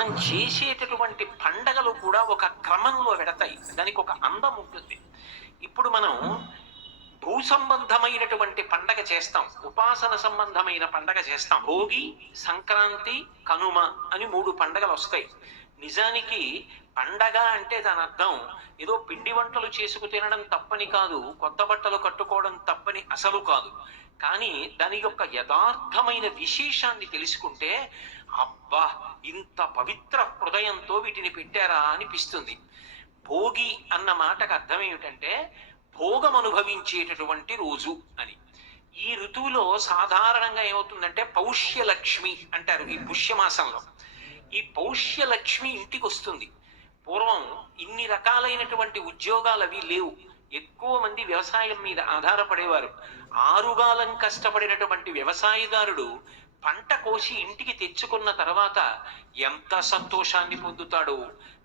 మనం చేసేటటువంటి పండగలు కూడా ఒక క్రమంలో వెడతాయి, దానికి ఒక అందం ఉంటుంది. ఇప్పుడు మనం భూ సంబంధమైనటువంటి పండగ చేస్తాం, ఉపాసన సంబంధమైన పండగ చేస్తాం. భోగి, సంక్రాంతి, కనుమ అని 3 పండగలు వస్తాయి. నిజానికి పండగ అంటే దాని అర్థం ఏదో పిండి వంటలు చేసుకు తినడం తప్పని కాదు, కొత్త బట్టలు కట్టుకోవడం తప్పని అసలు కాదు. కానీ దాని యొక్క యథార్థమైన విశేషాన్ని తెలుసుకుంటే అబ్బా, ఇంత పవిత్ర హృదయంతో వీటిని పెట్టారా అనిపిస్తుంది. భోగి అన్న మాటకు అర్థం ఏమిటంటే భోగం అనుభవించేటటువంటి రోజు అని. ఈ ఋతువులో సాధారణంగా ఏమవుతుందంటే పౌష్యలక్ష్మి అంటారు ఈ పుష్యమాసంలో. ఈ పౌష్యలక్ష్మి ఇంటికి వస్తుంది. పూర్వం ఇన్ని రకాలైనటువంటి ఉద్యోగాలు అవి లేవు, ఎక్కువ మంది వ్యవసాయం మీద ఆధారపడేవారు. ఆరుగాలం కష్టపడినటువంటి వ్యవసాయదారుడు పంట కోసి ఇంటికి తెచ్చుకున్న తర్వాత ఎంత సంతోషాన్ని పొందుతాడో.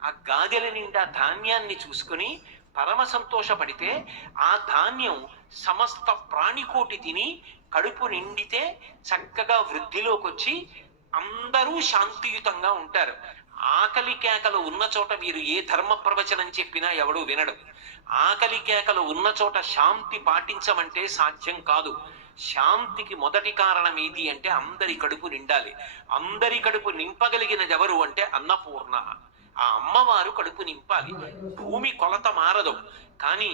ఆ గాదెల నిండా ధాన్యాన్ని చూసుకుని పరమ సంతోషపడితే ఆ ధాన్యం సమస్త ప్రాణికోటి తిని కడుపు నిండితే చక్కగా వృద్ధిలోకి వచ్చి అందరూ శాంతియుతంగా ఉంటారు. ఆకలి కేకలు ఉన్న చోట మీరు ఏ ధర్మ ప్రవచనం చెప్పినా ఎవడు వినడు. ఆకలి కేకలు ఉన్న చోట శాంతి పాటించమంటే సాధ్యం కాదు. శాంతికి మొదటి కారణం ఏది అంటే అందరి కడుపు నిండాలి. అందరి కడుపు నింపగలిగినది ఎవరు అంటే అన్నపూర్ణ. ఆ అమ్మవారు కడుపు నింపాలి. భూమి కొలత మారదు, కానీ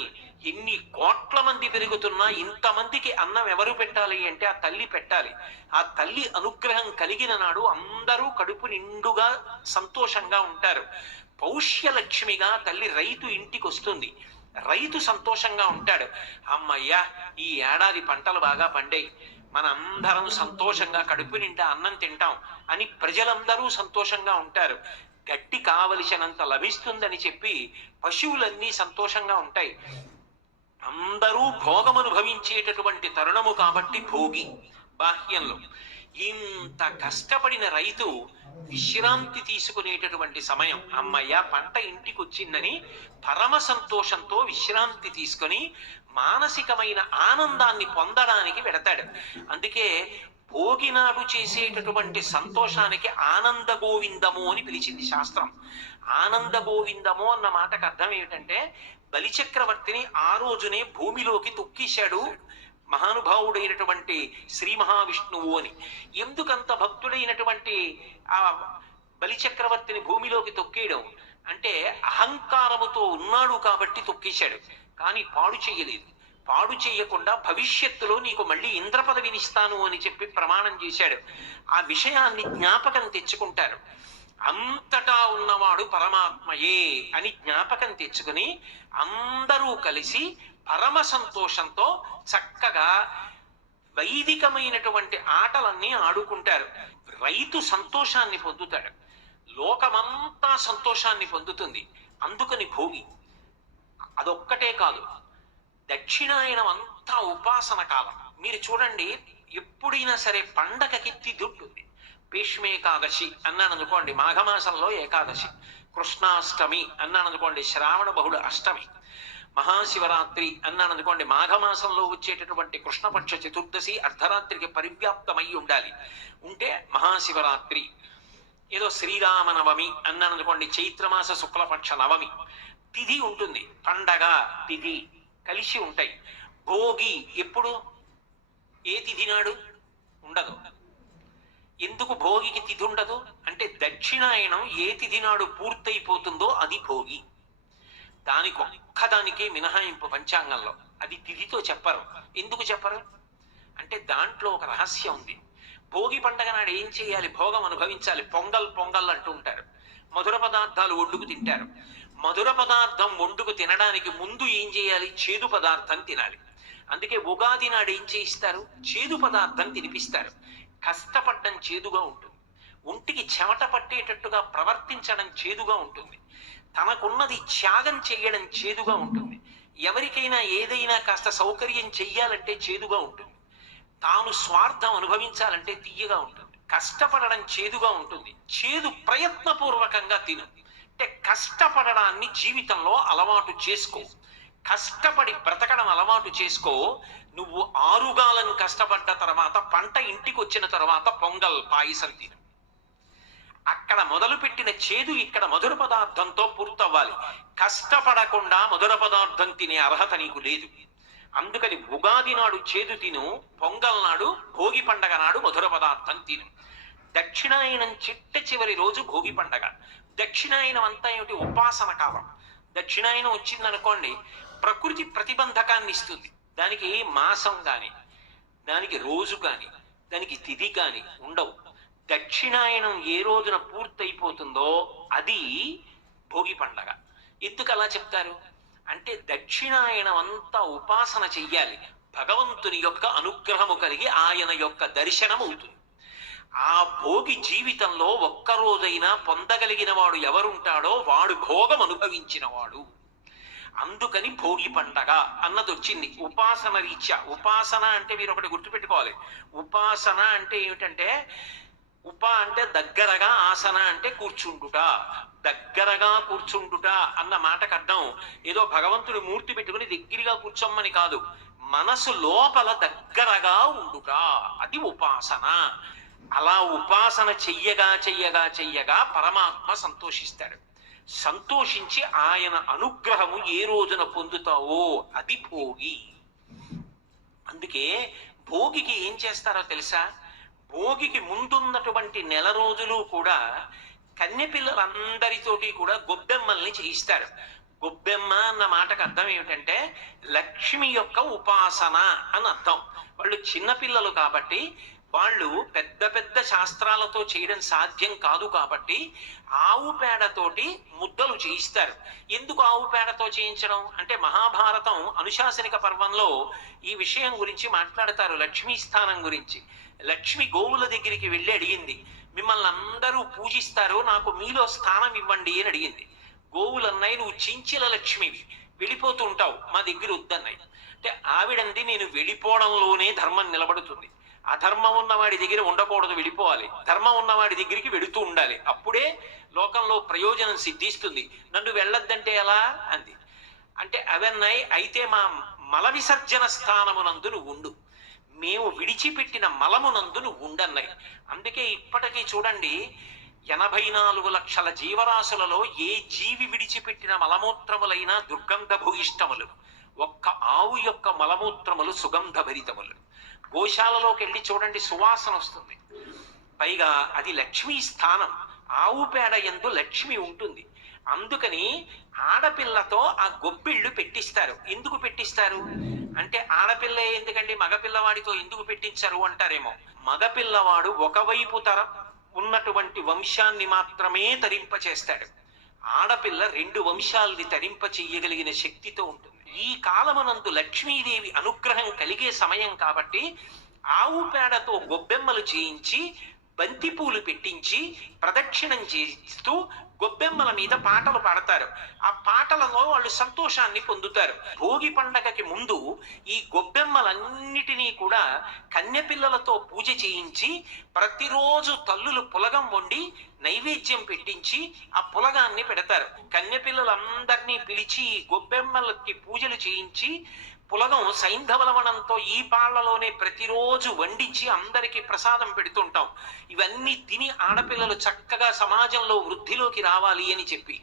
ఎన్ని కోట్ల మంది పెరుగుతున్నా ఇంతమందికి అన్నం ఎవరు పెట్టాలి అంటే ఆ తల్లి పెట్టాలి. ఆ తల్లి అనుగ్రహం కలిగిన నాడు అందరూ కడుపు నిండుగా సంతోషంగా ఉంటారు. పౌష్యలక్ష్మిగా తల్లి రైతు ఇంటికి వస్తుంది. రైతు సంతోషంగా ఉంటాడు. అమ్మయ్యా, ఈ ఏడాది పంటలు బాగా పండాయి, మనందరం సంతోషంగా కడుపు నిండా అన్నం తింటాం అని ప్రజలందరూ సంతోషంగా ఉంటారు. గడ్డి కావలసినంత లభిస్తుందని చెప్పి పశువులన్నీ సంతోషంగా ఉంటాయి. అందరూ భోగమనుభవించేటటువంటి తరుణము కాబట్టి భోగి. బాహ్యంలో ఇంత కష్టపడిన రైతు విశ్రాంతి తీసుకునేటటువంటి సమయం. అమ్మయ్య, పంట ఇంటికి వచ్చిందని పరమ సంతోషంతో విశ్రాంతి తీసుకొని మానసికమైన ఆనందాన్ని పొందడానికి వెడతాడు. అందుకే భోగి నాడు చేసేటటువంటి సంతోషానికి ఆనంద గోవిందము అని పిలిచింది శాస్త్రం. ఆనంద గోవిందము అన్న మాటకు అర్థం ఏమిటంటే బలిచక్రవర్తిని ఆ రోజునే భూమిలోకి తొక్కేశాడు మహానుభావుడైనటువంటి శ్రీ మహావిష్ణువు అని. ఎందుకంత భక్తుడైనటువంటి ఆ బలిచక్రవర్తిని భూమిలోకి తొక్కేయడం అంటే అహంకారముతో ఉన్నాడు కాబట్టి తొక్కేశాడు, కానీ పాడు చెయ్యలేదు. పాడు చేయకుండా భవిష్యత్తులో నీకు మళ్ళీ ఇంద్ర పదవిని ఇస్తాను అని చెప్పి ప్రమాణం చేశాడు. ఆ విషయాన్ని జ్ఞాపకం తెచ్చుకుంటారు. అంతటా ఉన్నవాడు పరమాత్మయే అని జ్ఞాపకం తెచ్చుకుని అందరూ కలిసి పరమ సంతోషంతో చక్కగా వైదికమైనటువంటి ఆటలన్నీ ఆడుకుంటారు. రైతు సంతోషాన్ని పొందుతాడు, లోకమంతా సంతోషాన్ని పొందుతుంది. అందుకని భోగి. అదొక్కటే కాదు, దక్షిణాయనం అంతా ఉపాసన కాలం. మీరు చూడండి, ఎప్పుడైనా సరే పండగకి తిథి ఉంటుంది. భీష్మేకాదశి అన్నాను అనుకోండి, మాఘమాసంలో ఏకాదశి. కృష్ణాష్టమి అన్నాను అనుకోండి, శ్రావణ బహుళ అష్టమి. మహాశివరాత్రి అన్నాను అనుకోండి, మాఘమాసంలో వచ్చేటటువంటి కృష్ణపక్ష చతుర్దశి అర్ధరాత్రికి పరివ్యాప్తమై ఉండాలి. ఉంటే మహాశివరాత్రి. ఏదో శ్రీరామనవమి అన్నాను అనుకోండి, చైత్రమాస శుక్లపక్ష నవమి. తిథి ఉంటుంది, పండగ తిథి కలిసి ఉంటాయి. భోగి ఎప్పుడు, ఏ తిథి నాడు ఉండదు. ఎందుకు భోగికి తిథి ఉండదు అంటే దక్షిణాయనం ఏ తిథి నాడు పూర్తయిపోతుందో అది భోగి. దానికి ఒక్కదానికే మినహాయింపు పంచాంగంలో. అది తిథితో చెప్పరు. ఎందుకు చెప్పరు అంటే దాంట్లో ఒక రహస్యం ఉంది. భోగి పండగ నాడు ఏం చేయాలి? భోగం అనుభవించాలి. పొంగల్ పొంగల్ అంటూ ఉంటారు. మధుర పదార్థాలు వండుకు తింటారు. మధుర పదార్థం వండుకు తినడానికి ముందు ఏం చేయాలి? చేదు పదార్థం తినాలి. అందుకే ఉగాది నాడు ఏం చేయిస్తారు? చేదు పదార్థం తినిపిస్తారు. కష్టపడడం చేదుగా ఉంటుంది, ఒంటికి చెమట పట్టేటట్టుగా ప్రవర్తించడం చేదుగా ఉంటుంది, తనకున్నది త్యాగం చేయడం చేదుగా ఉంటుంది. ఎవరికైనా ఏదైనా కాస్త సౌకర్యం చెయ్యాలంటే చేదుగా ఉంటుంది. తాను స్వార్థం అనుభవించాలంటే తీయగా ఉంటుంది. కష్టపడడం చేదుగా ఉంటుంది. చేదు ప్రయత్నపూర్వకంగా తిను. అంటే కష్టపడడాన్ని జీవితంలో అలవాటు చేసుకో. కష్టపడి బ్రతకడం అలవాటు చేసుకో. నువ్వు ఆరుగాలను కష్టపడ్డ తర్వాత పంట ఇంటికి వచ్చిన తర్వాత పొంగల్ పాయసం తిను. అక్కడ మొదలుపెట్టిన చేదు ఇక్కడ మధుర పదార్థంతో పూర్తవ్వాలి. కష్టపడకుండా మధుర పదార్థం తినే అర్హత నీకు లేదు. అందుకని ఉగాది నాడు చేదు తిను, పొంగల్ నాడు భోగి పండగ నాడు మధుర పదార్థం తిను. దక్షిణాయనం చిట్ట చివరి రోజు భోగి పండగ. దక్షిణాయనం అంతా ఏమిటి? ఉపాసన కాలం. దక్షిణాయనం వచ్చిందనుకోండి, ప్రకృతి ప్రతిబంధకాన్ని ఇస్తుంది. దానికి మాసం కాని, దానికి రోజు కాని, దానికి తిథి కాని ఉండవు. దక్షిణాయనం ఏ రోజున పూర్తయిపోతుందో అది భోగి పండగ. ఎందుకు అలా చెప్తారు అంటే, దక్షిణాయనం అంతా ఉపాసన చెయ్యాలి. భగవంతుని యొక్క అనుగ్రహము కలిగి ఆయన యొక్క దర్శనం అవుతుంది. ఆ భోగి జీవితంలో ఒక్కరోజైనా పొందగలిగిన వాడు ఎవరుంటాడో వాడు భోగం అనుభవించిన వాడు. అందుకని భోగి పండగ అన్నది వచ్చింది. ఉపాసన రీత్యా. ఉపాసన అంటే మీరు ఒకటి గుర్తుపెట్టుకోవాలి. ఉపాసన అంటే ఏమిటంటే, ఉప అంటే దగ్గరగా, ఆసన అంటే కూర్చుండుట. దగ్గరగా కూర్చుండుట అన్న మాటకు అర్థం ఏదో భగవంతుడు మూర్తి పెట్టుకుని దగ్గరగా కూర్చోమ్మని కాదు. మనసు లోపల దగ్గరగా ఉండుట, అది ఉపాసన. అలా ఉపాసన చెయ్యగా చెయ్యగా చెయ్యగా పరమాత్మ సంతోషిస్తాడు. సంతోషించి ఆయన అనుగ్రహము ఏ రోజున పొందుతావో అది భోగి. అందుకే భోగికి ఏం చేస్తారో తెలుసా? భోగికి ముందున్నటువంటి నెల రోజులు కూడా కన్యపిల్లలందరితోటి కూడా గొబ్బెమ్మల్ని చేయిస్తారు. గొబ్బెమ్మ అన్న మాటకు అర్థం ఏమిటంటే లక్ష్మి యొక్క ఉపాసన అని అర్థం. వాళ్ళు చిన్నపిల్లలు కాబట్టి వాళ్ళు పెద్ద పెద్ద శాస్త్రాలతో చేయడం సాధ్యం కాదు కాబట్టి ఆవు పేడతోటి ముద్దలు చేయిస్తారు. ఎందుకు ఆవు పేడతో చేయించడం అంటే, మహాభారతం అనుశాసనిక పర్వంలో ఈ విషయం గురించి మాట్లాడతారు. లక్ష్మీ స్థానం గురించి. లక్ష్మి గోవుల దగ్గరికి వెళ్ళి అడిగింది, మిమ్మల్ని అందరూ పూజిస్తారు, నాకు మీలో స్థానం ఇవ్వండి అని అడిగింది. గోవులన్నాయి, నువ్వు చించిల లక్ష్మివి, వెళ్ళిపోతూ ఉంటావు, మా దగ్గర వద్దన్నాయి. అంటే ఆవిడంది, నేను వెళ్ళిపోవడంలోనే ధర్మం నిలబడుతుంది. అధర్మం ఉన్నవాడి దగ్గర ఉండకూడదు, వెళ్ళిపోవాలి. ధర్మం ఉన్నవాడి దగ్గరికి వెళుతూ ఉండాలి. అప్పుడే లోకంలో ప్రయోజనం సిద్ధిస్తుంది. నన్ను వెళ్ళొద్దంటే ఎలా అంది. అంటే అవన్నాయి, అయితే మా మల విసర్జన స్థానమునందు నువ్వు ఉండు, మేము విడిచిపెట్టిన మలమునందు నువ్వు ఉండన్నాయి. అందుకే ఇప్పటికీ చూడండి, 84 లక్షల జీవరాశులలో ఏ జీవి విడిచిపెట్టిన మలమూత్రములైనా దుర్గంధ భూయిష్టములు. ఒక్క ఆవు యొక్క మలమూత్రములు సుగంధ భరితములు. గోశాలలోకి వెళ్ళి చూడండి, సువాసన వస్తుంది. పైగా అది లక్ష్మీ స్థానం. ఆవు పేడ యందు లక్ష్మి ఉంటుంది. అందుకని ఆడపిల్లతో ఆ గొబ్బిళ్ళు పెట్టిస్తారు. ఎందుకు పెట్టిస్తారు అంటే, ఆడపిల్ల ఎందుకండి మగపిల్లవాడితో ఎందుకు పెట్టించరు అంటారేమో. మగపిల్లవాడు ఒకవైపు ఉన్నటువంటి వంశాన్ని మాత్రమే తరింపచేస్తాడు. ఆడపిల్ల 2 వంశాలని తరింప చెయ్యగలిగిన శక్తితో ఉంటుంది. ఈ కాలమునందు లక్ష్మీదేవి అనుగ్రహం కలిగే సమయం కాబట్టి ఆవు పేడతో గొబ్బెమ్మలు చేయించి బంతిపూలు పెట్టించి ప్రదక్షిణం చేస్తూ గొబ్బెమ్మల మీద పాటలు పాడతారు. ఆ పాటలలో వాళ్ళు సంతోషాన్ని పొందుతారు. భోగి పండగకి ముందు ఈ గొబ్బెమ్మలన్నిటినీ కూడా కన్యపిల్లలతో పూజ చేయించి ప్రతిరోజు తల్లులు పులగం వండి నైవేద్యం పెట్టించి ఆ పులగాన్ని పెడతారు. కన్యపిల్లలందరినీ పిలిచి గొబ్బెమ్మలకి పూజలు చేయించి పులగం సైంధవలవనంతో ఈ పాళ్లలోనే ప్రతిరోజు వండించి అందరికీ ప్రసాదం పెడుతుంటాం. ఇవన్నీ తిని ఆడపిల్లలు చక్కగా సమాజంలో వృద్ధిలోకి రావాలి అని చెప్పి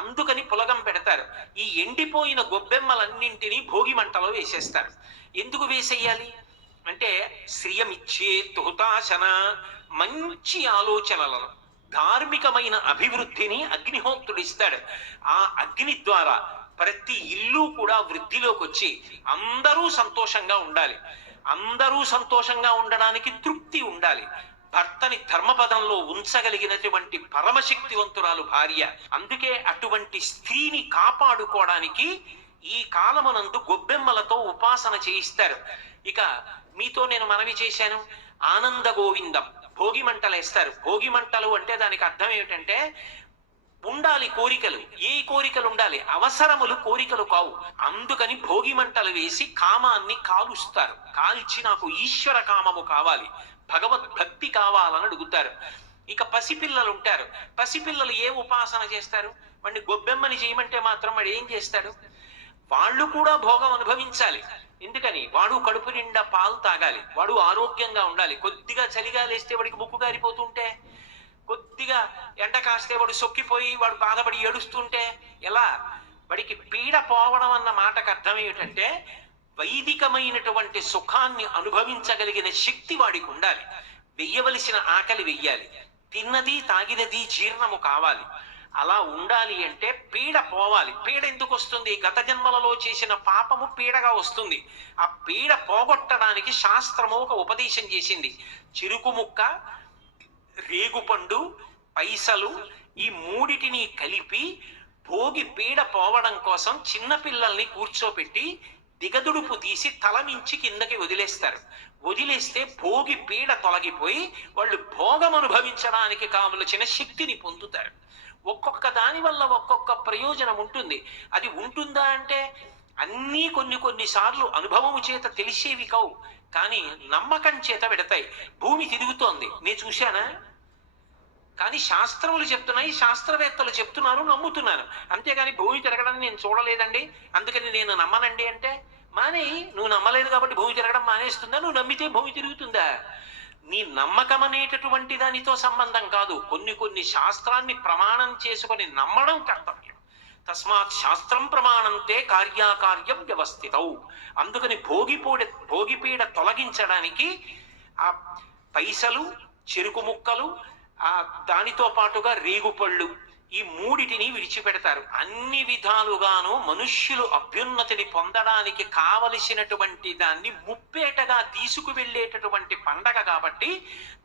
అందుకని పులగం పెడతారు. ఈ ఎండిపోయిన గొబ్బెమ్మలన్నింటినీ భోగి మంటలో వేసేస్తారు. ఎందుకు వేసేయాలి అంటే, శ్రియమిచ్చే తుహుతాశన, మంచి ఆలోచనలను, ధార్మికమైన అభివృద్ధిని అగ్నిహోత్రుడిస్తాడు. ఆ అగ్ని ద్వారా ప్రతి ఇల్లు కూడా వృద్ధిలోకి వచ్చి అందరూ సంతోషంగా ఉండాలి. అందరూ సంతోషంగా ఉండడానికి తృప్తి ఉండాలి. భర్తని ధర్మపదంలో ఉంచగలిగినటువంటి పరమశక్తివంతురాలు భార్య. అందుకే అటువంటి స్త్రీని కాపాడుకోవడానికి ఈ కాలమునందు గొబ్బెమ్మలతో ఉపాసన చేయిస్తారు. ఇక మీతో నేను మనవి చేశాను, ఆనంద గోవిందం భోగి మంటలు వేస్తారు. భోగి మంటలు అంటే దానికి అర్థం ఏమిటంటే, ఉండాలి కోరికలు. ఏ కోరికలు ఉండాలి? అవసరములు కోరికలు కావు. అందుకని భోగి మంటలు వేసి కామాన్ని కాలుస్తారు. కాల్చి నాకు ఈశ్వర కామము కావాలి, భగవద్భక్తి కావాలని అడుగుతారు. ఇక పసిపిల్లలు ఉంటారు. పసిపిల్లలు ఏ ఉపాసన చేస్తారు? వాడిని గొబ్బెమ్మని చేయమంటే మాత్రం వాడు ఏం చేస్తాడు? వాళ్ళు కూడా భోగం అనుభవించాలి. ఎందుకని? వాడు కడుపు నిండా పాలు తాగాలి, వాడు ఆరోగ్యంగా ఉండాలి. కొద్దిగా చలిగా లేస్తే వాడికి ముక్కు గారిపోతుంటే, కొద్దిగా ఎండ కాస్తే వాడు సొక్కిపోయి వాడు బాధపడి ఏడుస్తుంటే ఎలా? వాడికి పీడ పోవడం అన్న మాటకు అర్థం ఏమిటంటే వైదికమైనటువంటి సుఖాన్ని అనుభవించగలిగిన శక్తి వాడికి ఉండాలి. వెయ్యవలసిన ఆకలి వెయ్యాలి, తిన్నది తాగినది జీర్ణము కావాలి. అలా ఉండాలి అంటే పీడ పోవాలి. పీడ ఎందుకు వస్తుంది? గత జన్మలలో చేసిన పాపము పీడగా వస్తుంది. ఆ పీడ పోగొట్టడానికి శాస్త్రము ఒక ఉపదేశం చేసింది. చిరుకు ముక్క, రేగుపండు, పైసలు ఈ మూడిటిని కలిపి భోగి పీడ పోవడం కోసం చిన్నపిల్లల్ని కూర్చోపెట్టి దిగదుడుపు తీసి తల మించి కిందకి వదిలేస్తారు. వదిలేస్తే భోగి పీడ తొలగిపోయి వాళ్ళు భోగం అనుభవించడానికి కావలసిన శక్తిని పొందుతారు. ఒక్కొక్క దాని వల్ల ఒక్కొక్క ప్రయోజనం ఉంటుంది. అది ఉంటుందా అంటే అన్నీ కొన్ని సార్లు అనుభవము చేత తెలిసేవి కావు, కానీ నమ్మకం చేత పెడతాయి. భూమి తిరుగుతోంది, నేను చూశానా? కానీ శాస్త్రములు చెప్తున్నాయి, శాస్త్రవేత్తలు చెప్తున్నారు, నమ్ముతున్నాను. అంతేగాని భూమి తిరగడం నేను చూడలేదండి అందుకని నేను నమ్మనండి అంటే మానే. నువ్వు నమ్మలేదు కాబట్టి భూమి తిరగడం మానేస్తుందా? నువ్వు నమ్మితే భూమి తిరుగుతుందా? నీ నమ్మకం అనేటటువంటి దానితో సంబంధం కాదు. కొన్ని శాస్త్రాన్ని ప్రమాణం చేసుకొని నమ్మడం కర్తవ్యం. తస్మాత్ శాస్త్రం ప్రమాణంతే కార్యాకార్యం వ్యవస్థితౌ. అందుకని భోగిపీడ తొలగించడానికి ఆ పైసలు, చెరుకు ముక్కలు, ఆ దానితో పాటుగా రేగుపళ్ళు ఈ మూడిటిని విడిచిపెడతారు. అన్ని విధాలుగాను మనుష్యులు అభ్యున్నతిని పొందడానికి కావలసినటువంటి దాన్ని ముప్పేటగా తీసుకువెళ్ళేటటువంటి పండగ కాబట్టి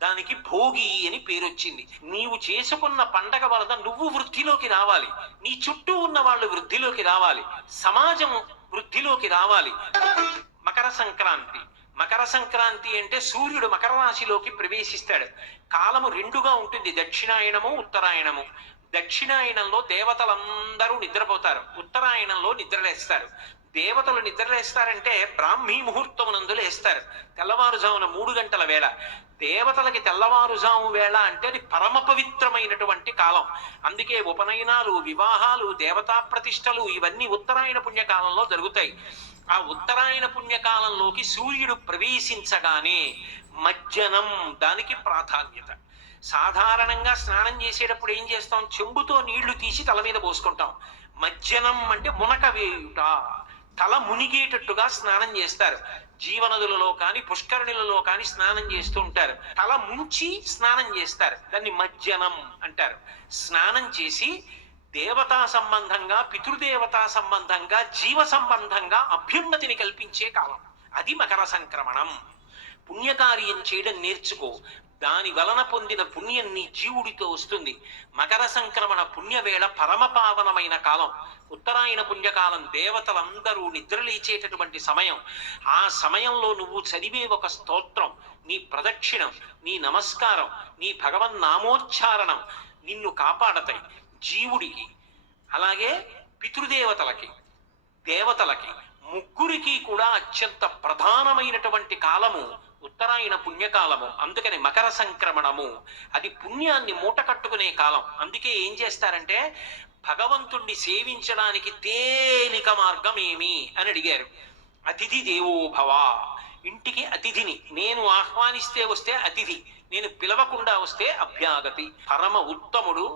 దానికి భోగి అని పేరొచ్చింది. నీవు చేసుకున్న పండగ వలన నువ్వు వృద్ధిలోకి రావాలి, నీ చుట్టూ ఉన్న వాళ్ళు వృద్ధిలోకి రావాలి, సమాజం వృద్ధిలోకి రావాలి. మకర సంక్రాంతి. మకర సంక్రాంతి అంటే సూర్యుడు మకర రాశిలోకి ప్రవేశిస్తాడు. కాలము రెండుగా ఉంటుంది, దక్షిణాయనము, ఉత్తరాయణము. దక్షిణాయనంలో దేవతలందరూ నిద్రపోతారు, ఉత్తరాయణంలో నిద్రలేస్తారు. దేవతలు నిద్రలేస్తారంటే బ్రాహ్మీ ముహూర్తమునందు లేస్తారు, తెల్లవారుజామున 3 గంటల వేళ. దేవతలకి తెల్లవారుజాము వేళ అంటే అది పరమ పవిత్రమైనటువంటి కాలం. అందుకే ఉపనయనాలు, వివాహాలు, దేవతా ప్రతిష్టలు ఇవన్నీ ఉత్తరాయణ పుణ్యకాలంలో జరుగుతాయి. ఆ ఉత్తరాయణ పుణ్యకాలంలోకి సూర్యుడు ప్రవేశించగానే మజ్జనం దానికి ప్రాధాన్యత. సాధారణంగా స్నానం చేసేటప్పుడు ఏం చేస్తాం? చెంబుతో నీళ్లు తీసి తల మీద పోసుకుంటాం. మజ్జనం అంటే మునక వేయుట, తల మునిగేటట్టుగా స్నానం చేస్తారు. జీవనదులలో కానీ పుష్కరిణులలో కానీ స్నానం చేస్తూ ఉంటారు. తల ముంచి స్నానం చేస్తారు, దాన్ని మజ్జనం అంటారు. స్నానం చేసి దేవతా సంబంధంగా, పితృదేవతా సంబంధంగా, జీవ సంబంధంగా అభ్యున్నతిని కల్పించే కాలం అది మకర సంక్రమణం. పుణ్యకార్యం చేయడం నేర్చుకో, దాని వలన పొందిన పుణ్యం నీ జీవుడితో వస్తుంది. మకర సంక్రమణ పుణ్యవేళ పరమ పావనమైన కాలం. ఉత్తరాయణ పుణ్యకాలం దేవతలందరూ నిద్రలేచేటటువంటి సమయం. ఆ సమయంలో నువ్వు చదివే ఒక స్తోత్రం, నీ ప్రదక్షిణం, నీ నమస్కారం, నీ భగవన్నామోచ్చారణం నిన్ను కాపాడతాయి. జీవుడికి, అలాగే పితృదేవతలకి, దేవతలకి, ముగ్గురికి కూడా అత్యంత ప్రధానమైనటువంటి కాలము ఉత్తరాయణ పుణ్యకాలము. అందుకని మకర సంక్రమణము అది పుణ్యాన్ని మూట కట్టుకునే కాలం. అందుకే ఏం చేస్తారంటే భగవంతుణ్ణి సేవించడానికి తేలిక మార్గం ఏమి అని అడిగారు. అతిథి దేవో భవ. ఇంటికి అతిథిని నేను ఆహ్వానిస్తే వస్తే అతిథి, నేను పిలవకుండా వస్తే అభ్యాగతి. పరమ ఉత్తముడు,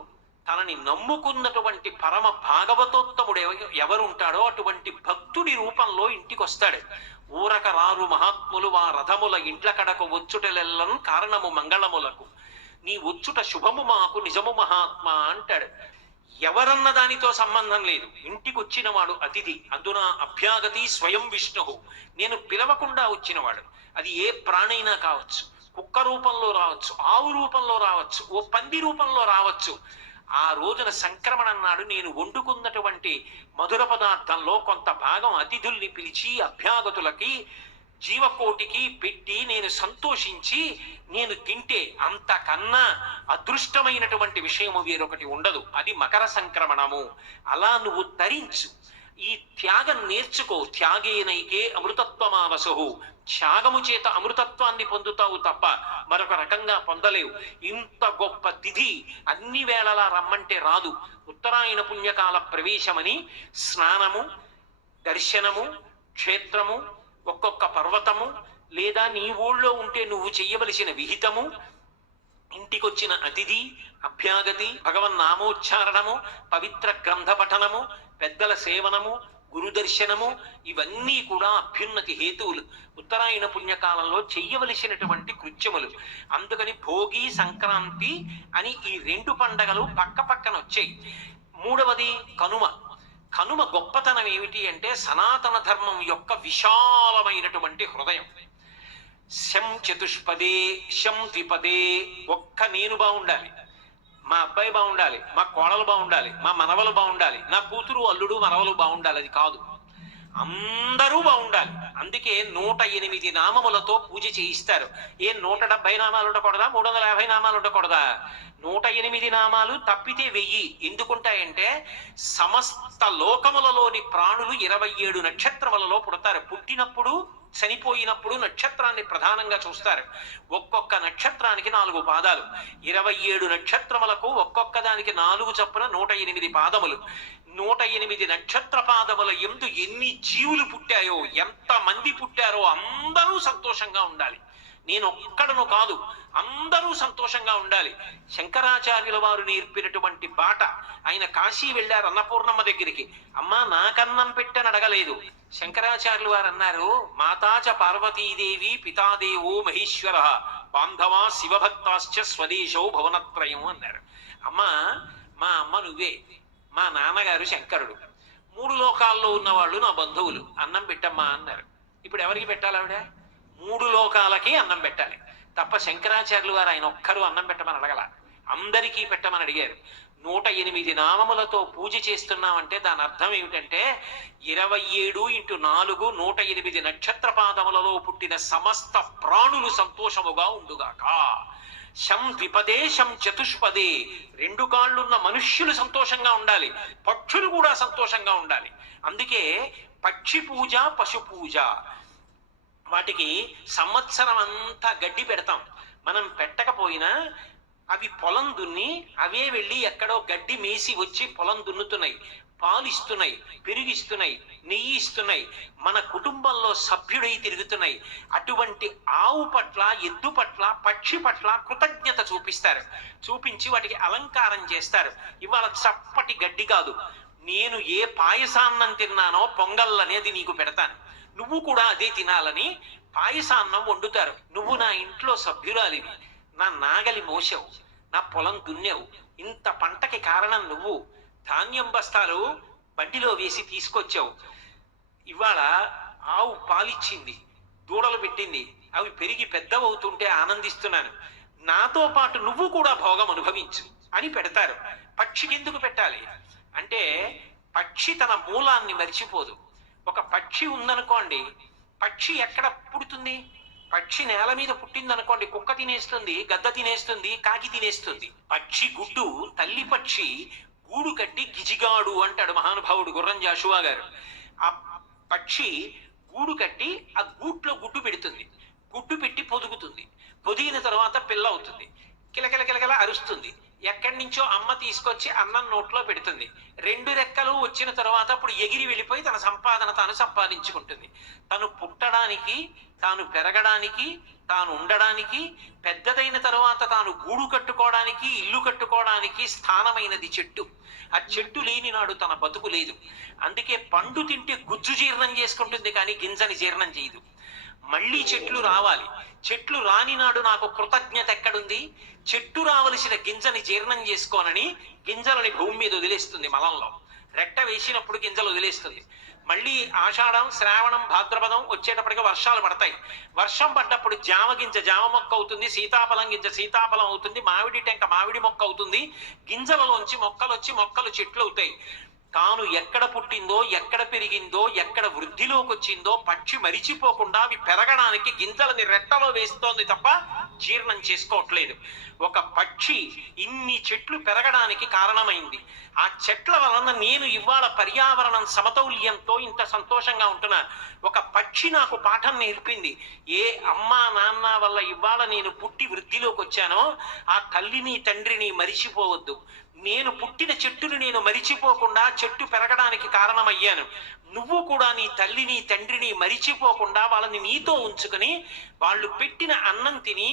తనని నమ్ముకున్నటువంటి పరమ భాగవతోత్తముడు ఎవరుంటాడో అటువంటి భక్తుడి రూపంలో ఇంటికి వస్తాడు. ఊరక రారు మహాత్ములు వా రథముల ఇంట్ల కడకు వచ్చుటలెల్లను కారణము మంగళములకు, నీ వచ్చుట శుభము మాకు నిజము మహాత్మా అంటాడు. ఎవరన్న దానితో సంబంధం లేదు, ఇంటికి వచ్చినవాడు అతిథి. అందున అభ్యాగతి స్వయం విష్ణువు, నేను పిలవకుండా వచ్చినవాడు. అది ఏ ప్రాణైనా కావచ్చు, కుక్క రూపంలో రావచ్చు, ఆవు రూపంలో రావచ్చు, ఓ పంది రూపంలో రావచ్చు. ఆ రోజున సంక్రమణ నాడు నేను వండుకున్నటువంటి మధుర పదార్థంలో కొంత భాగం అతిథుల్ని పిలిచి అభ్యాగతులకి, జీవకోటికి పెట్టి నేను సంతోషించి నేను తింటే అంతకన్నా అదృష్టమైనటువంటి విషయము వేరొకటి ఉండదు. అది మకర సంక్రమణము. అలా నువ్వు తరించు, ఈ త్యాగం నేర్చుకో. త్యాగేనైకే అమృతత్వమావసు. త్యాగము చేత అమృతత్వాన్ని పొందుతావు తప్ప మరొక రకంగా పొందలేవు. ఇంత గొప్ప తిథి అన్ని వేళలా రమ్మంటే రాదు. ఉత్తరాయణ పుణ్యకాల ప్రవేశమని స్నానము, దర్శనము, క్షేత్రము, ఒక్కొక్క పర్వతము, లేదా నీ ఊళ్ళో ఉంటే నువ్వు చెయ్యవలసిన విహితము, ఇంటికొచ్చిన అతిథి, అభ్యాగతి, భగవన్నామోచ్చారణము, పవిత్ర గ్రంథ పఠనము, పెద్దల సేవనము, గురుదర్శనము, ఇవన్నీ కూడా అభ్యున్నతి హేతువులు, ఉత్తరాయణ పుణ్యకాలంలో చెయ్యవలసినటువంటి కృత్యములు. అందుకని భోగి, సంక్రాంతి అని ఈ రెండు పండగలు పక్క పక్కన వచ్చాయి. మూడవది కనుమ. కనుమ గొప్పతనం ఏమిటి అంటే సనాతన ధర్మం యొక్క విశాలమైనటువంటి హృదయం. శం చతుష్పదే, శం ద్విపదే, ఒక్క నేను బాగుండాలి, మా అబ్బాయి బాగుండాలి, మా కోడలు బాగుండాలి, మా మనవలు బాగుండాలి, నా కూతురు అల్లుడు మనవలు బాగుండాలి, అది కాదు, అందరూ బాగుండాలి. అందుకే 108 నామములతో పూజ చేయిస్తారు. 170 నామాలు ఉండకూడదా, 350 నామాలు ఉండకూడదా? 108 నామాలు తప్పితే 1000 ఎందుకుంటాయంటే సమస్త లోకములలోని ప్రాణులు 27 నక్షత్రములలో పుడతారు. పుట్టినప్పుడు చనిపోయినప్పుడు నక్షత్రాన్ని ప్రధానంగా చూస్తారు. ఒక్కొక్క నక్షత్రానికి 4 పాదాలు. 27 నక్షత్రములకు ఒక్కొక్క దానికి 4 చొప్పున 108 పాదములు. 108 నక్షత్ర పాదముల యందు ఎన్ని జీవులు పుట్టాయో, ఎంత మంది పుట్టారో అందరూ సంతోషంగా ఉండాలి. నేను ఒక్కడను కాదు, అందరూ సంతోషంగా ఉండాలి. శంకరాచార్యుల వారు నేర్పినటువంటి బాట. ఆయన కాశీ వెళ్ళారు అన్నపూర్ణమ్మ దగ్గరికి. అమ్మా నాకన్నం పెట్టని అడగలేదు. శంకరాచార్యులు వారు అన్నారు, మాతాచ పార్వతీదేవి పితాదేవో మహేశ్వర బాంధవా శివభక్తాశ్చ స్వదేశో భవనత్రయం అన్నారు. అమ్మా మా అమ్మ నువ్వే, మా నాన్నగారు శంకరుడు, 3 లోకాల్లో ఉన్నవాళ్ళు నా బంధువులు, అన్నం పెట్టమ్మా అన్నారు. ఇప్పుడు ఎవరికి పెట్టాలి? ఆవిడ 3 లోకాలకి అన్నం పెట్టాలి తప్ప శంకరాచార్యులు వారు ఆయన ఒక్కరు అన్నం పెట్టమని అడగల, అందరికీ పెట్టమని అడిగారు. 108 నామములతో పూజ చేస్తున్నామంటే దాని అర్థం ఏమిటంటే 27 × 4 108 నక్షత్ర పాదములలో పుట్టిన సమస్త ప్రాణులు సంతోషముగా ఉండుగాక. శం ద్విపదే, శం చతుష్పదే, 2 కాళ్ళున్న మనుష్యులు సంతోషంగా ఉండాలి, పక్షులు కూడా సంతోషంగా ఉండాలి. అందుకే పక్షి పూజ, పశు పూజ, వాటికి సంవత్సరం అంతా గడ్డి పెడతాం. మనం పెట్టకపోయినా అవి పొలం దున్ని అవే వెళ్ళి ఎక్కడో గడ్డి మేసి వచ్చి పొలం దున్నుతున్నాయి, పాలు ఇస్తున్నాయి, పెరుగిస్తున్నాయి, నెయ్యి ఇస్తున్నాయి, మన కుటుంబంలో సభ్యుడై తిరుగుతున్నాయి. అటువంటి ఆవు పట్ల, ఎద్దు పట్ల, పక్షి పట్ల కృతజ్ఞత చూపిస్తారు. చూపించి వాటికి అలంకారం చేస్తారు. ఇవాళ చప్పటి గడ్డి కాదు, నేను ఏ పాయసాన్నం తిన్నానో పొంగల్ అనేది నీకు పెడతాను, నువ్వు కూడా అదే తినాలని పాయసాన్నం వండుతారు. నువ్వు నా ఇంట్లో సభ్యురాలివి, నా నాగలి మోసావు, నా పొలం దున్నేవు, ఇంత పంటకి కారణం నువ్వు, ధాన్యం బస్తాలు బండిలో వేసి తీసుకొచ్చావు, ఇవాళ ఆవు పాలిచ్చింది, దూడలు పెట్టింది, అవి పెరిగి పెద్దవవుతుంటే ఆనందిస్తున్నాను, నాతో పాటు నువ్వు కూడా భోగం అనుభవించు అని పెడతారు. పక్షికి ఎందుకు పెట్టాలి అంటే పక్షి తన మూలాన్ని మరిచిపోదు. ఒక పక్షి ఉందనుకోండి, పక్షి ఎక్కడ పుడుతుంది? పక్షి నేల మీద పుట్టిందనుకోండి, కుక్క తినేస్తుంది, గద్ద తినేస్తుంది, కాకి తినేస్తుంది. పక్షి గుడ్డు, తల్లి పక్షి గూడు కట్టి గిజిగాడు అంటాడు మహానుభావుడు గుర్రం జాషువా గారు. ఆ పక్షి గూడు కట్టి ఆ గూట్లో గుడ్డు పెడుతుంది, గుడ్డు పెట్టి పొదుగుతుంది, పొదిగిన తర్వాత పిల్ల అవుతుంది, కిలకిల కిలకిల అరుస్తుంది, ఎక్కడి నుంచో అమ్మ తీసుకొచ్చి అన్నం నోట్లో పెడుతుంది. 2 రెక్కలు వచ్చిన తర్వాత అప్పుడు ఎగిరి వెళ్ళిపోయి తన సంపాదన తాను సంపాదించుకుంటుంది. తను పుట్టడానికి, తాను పెరగడానికి, తాను ఉండడానికి, పెద్దదైన తర్వాత తాను గూడు కట్టుకోవడానికి, ఇల్లు కట్టుకోవడానికి స్థానమైనది చెట్టు. ఆ చెట్టు లేని నాడు తన బతుకు లేదు. అందుకే పండు తింటే గుజ్జు జీర్ణం చేసుకుంటుంది కానీ గింజని జీర్ణం చేయదు. మళ్ళీ చెట్లు రావాలి, చెట్లు రాని నాడు నాకు కృతజ్ఞత ఎక్కడుంది? చెట్టు రావలసిన గింజని జీర్ణం చేసుకోనని గింజలని భూమి మీద వదిలేస్తుంది, మలంలో రెట్ట వేసినప్పుడు గింజలు వదిలేస్తుంది. మళ్ళీ ఆషాఢం, శ్రావణం, భాద్రపదం వచ్చేటప్పటికి వర్షాలు పడతాయి. వర్షం పడ్డప్పుడు జామ గింజ జామ మొక్క అవుతుంది, సీతాఫలం గింజ సీతాఫలం అవుతుంది, మామిడి టెంక మామిడి మొక్క అవుతుంది. గింజలలోంచి మొక్కలు వచ్చి మొక్కలు చెట్లు అవుతాయి. తాను ఎక్కడ పుట్టిందో, ఎక్కడ పెరిగిందో, ఎక్కడ వృద్ధిలోకి వచ్చిందో పక్షి మరిచిపోకుండా అవి పెరగడానికి గింజలని రెట్టలో వేస్తోంది తప్ప జీర్ణం చేసుకోవట్లేదు. ఒక పక్షి ఇన్ని చెట్లు పెరగడానికి కారణమైంది. ఆ చెట్ల వలన నేను ఇవాళ పర్యావరణం సమతౌల్యంతో ఇంత సంతోషంగా ఉంటున్నా. ఒక పక్షి నాకు పాఠం నేర్పింది. ఏ అమ్మా నాన్న వల్ల ఇవాళ నేను పుట్టి వృద్ధిలోకి వచ్చానో ఆ తల్లిని తండ్రిని మరిచిపోవద్దు. నేను పుట్టిన చెట్టుని నేను మరిచిపోకుండా చెట్టు పెరగడానికి కారణమయ్యాను. నువ్వు కూడా నీ తల్లిని తండ్రిని మరిచిపోకుండా వాళ్ళని నీతో ఉంచుకొని వాళ్ళు పెట్టిన అన్నం తిని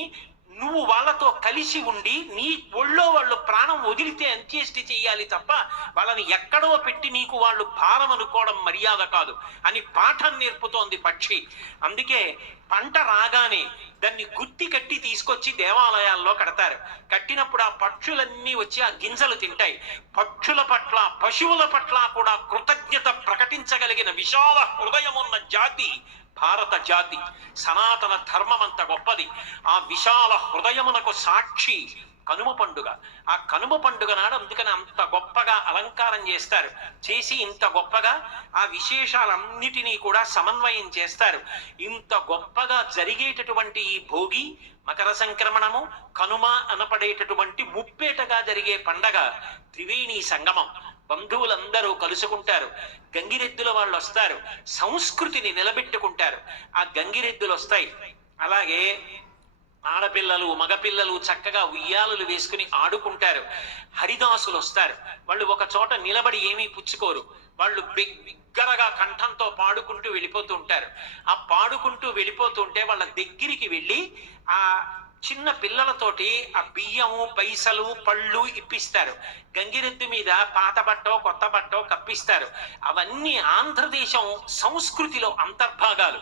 నువ్వు వాళ్ళతో కలిసి ఉండి నీ ఒళ్ళో వాళ్ళు ప్రాణం వదిలితే అంత్యేష్టి చెయ్యాలి తప్ప వాళ్ళని ఎక్కడో పెట్టి నీకు వాళ్ళు భారం అనుకోవడం మర్యాద కాదు అని పాఠం నేర్పుతోంది పక్షి. అందుకే పంట రాగానే దాన్ని గుత్తి కట్టి తీసుకొచ్చి దేవాలయాల్లో కడతారు. కట్టినప్పుడు ఆ పక్షులన్నీ వచ్చి ఆ గింజలు తింటాయి. పక్షుల పట్ల పశువుల పట్ల కూడా కృతజ్ఞత ప్రకటించగలిగిన విశాల హృదయమున్న జాతి భారత జాతి. సనాతన ధర్మం అంత గొప్పది. ఆ విశాల హృదయమునకు సాక్షి కనుమ పండుగ. ఆ కనుమ పండుగ నాడు అందుకని అంత గొప్పగా అలంకారం చేస్తారు. చేసి ఇంత గొప్పగా ఆ విశేషాలన్నిటినీ కూడా సమన్వయం చేస్తారు. ఇంత గొప్పగా జరిగేటటువంటి ఈ భోగి, మకర సంక్రమణము, కనుమ అనపడేటటువంటి ముప్పేటగా జరిగే పండగ త్రివేణి సంగమం. బంధువులందరూ కలుసుకుంటారు. గంగిరెద్దుల వాళ్ళు వస్తారు, సంస్కృతిని నిలబెట్టుకుంటారు. ఆ గంగిరెద్దులు వస్తాయి. అలాగే ఆడపిల్లలు మగపిల్లలు చక్కగా ఉయ్యాలలు వేసుకుని ఆడుకుంటారు. హరిదాసులు వస్తారు. వాళ్ళు ఒక చోట నిలబడి ఏమీ పుచ్చుకోరు. వాళ్ళు బిగ్గరగా కంఠంతో పాడుకుంటూ వెళ్ళిపోతూ ఉంటారు. ఆ పాడుకుంటూ వెళ్ళిపోతుంటే వాళ్ళ దగ్గరికి వెళ్ళి ఆ చిన్న పిల్లలతోటి ఆ బియ్యము పైసలు పళ్ళు ఇప్పిస్తారు. గంగిరెద్దు మీద పాత బట్టో కొత్త బట్టో కప్పిస్తారు. అవన్నీ ఆంధ్రదేశం సంస్కృతిలో అంతర్భాగాలు.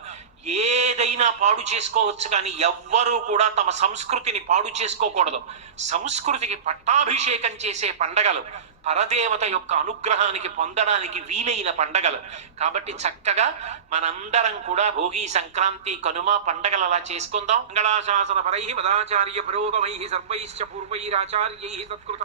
ఏదైనా పాడు చేసుకోవచ్చు, కానీ ఎవ్వరూ కూడా తమ సంస్కృతిని పాడు చేసుకోకూడదు. సంస్కృతికి పట్టాభిషేకం చేసే పండగలు, పరదేవత యొక్క అనుగ్రహానికి పొందడానికి వీలైన పండగలు. కాబట్టి చక్కగా మనందరం కూడా భోగి, సంక్రాంతి, కనుమ పండగలు అలా చేసుకుందాం. మంగళాశాసన పరై మదాచార్య పురోగమై సర్వైశ్చ పూర్వైరాచార్యై సత్కృత